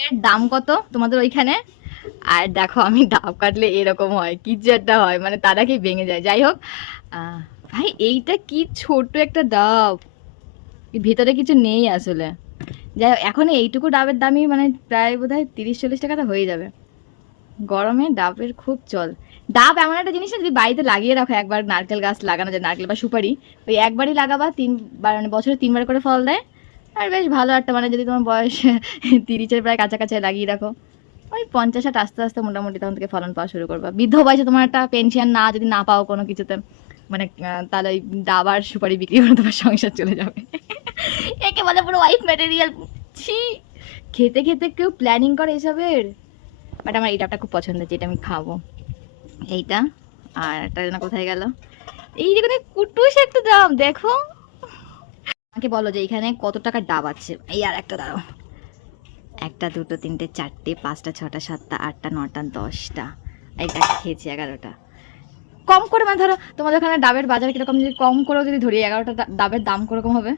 ডাবের দাম কত তোমাদের ওইখানে? আর দেখো আমি ডাব কাটলে এরকম হয়, কিছু একটা হয়, মানে তারা কি ভেঙে যায়। যাই হোক, আহ, ভাই এইটা কি ছোট একটা ডাব, এর ভিতরে কিছু নেই আসলে। যাই হোক, এখন এইটুকু ডাবের দামই মানে প্রায় বোধহয় 30-40 টাকা তো হয়ে যাবে। গরমে ডাবের খুব চল। ডাব এমন একটা জিনিস না, যদি বাড়িতে লাগিয়ে রাখো, একবার নারকেল গাছ লাগানো যায়, নারকেল বা সুপারি, ওই একবারই লাগাবা, 3 বার মানে বছরে 3 বার করে ফল দেয়। আর বেশ ভালো একটা, মানে যদি তোমার বয়স 30-এর প্রায় কাছাকাছি লাগিয়ে রাখো, ওই 50-60 আস্তে আস্তে মোটামুটি তখন থেকে ফলন পাওয়া শুরু করবা। বৃদ্ধ বয়সে তোমার একটা পেনশন না যদি না পাও কোনো কিছুতে, মানে তাহলে ওই ডাব আর সুপারি বিক্রি করে তোমার সংসার চলে যাবে। একে বলে পুরো ওয়াইফ ম্যাটেরিয়াল। ছি, খেতে খেতে কেউ প্ল্যানিং করে এসবের। বাট আমার এই ডাবটা খুব পছন্দ, যেটা আমি খাবো এইটা। আর একটা যেন কোথায় গেল, এই যে কুটুস একটা ডাব দেখো। আমাকে বলো যে এখানে কত টাকার ডাব আছে। এই আর একটা দাঁড়াও, 1টা 2টো 3টে 4টে 5টা 6টা 7টা 8টা 9টা 10টা, এইটা খেয়েছি 11টা। কম করে মানে ধরো তোমাদের ওখানে ডাবের বাজার কিরকম, যদি কম করেও যদি ধরি 11টা ডাবের দাম কিরকম হবে?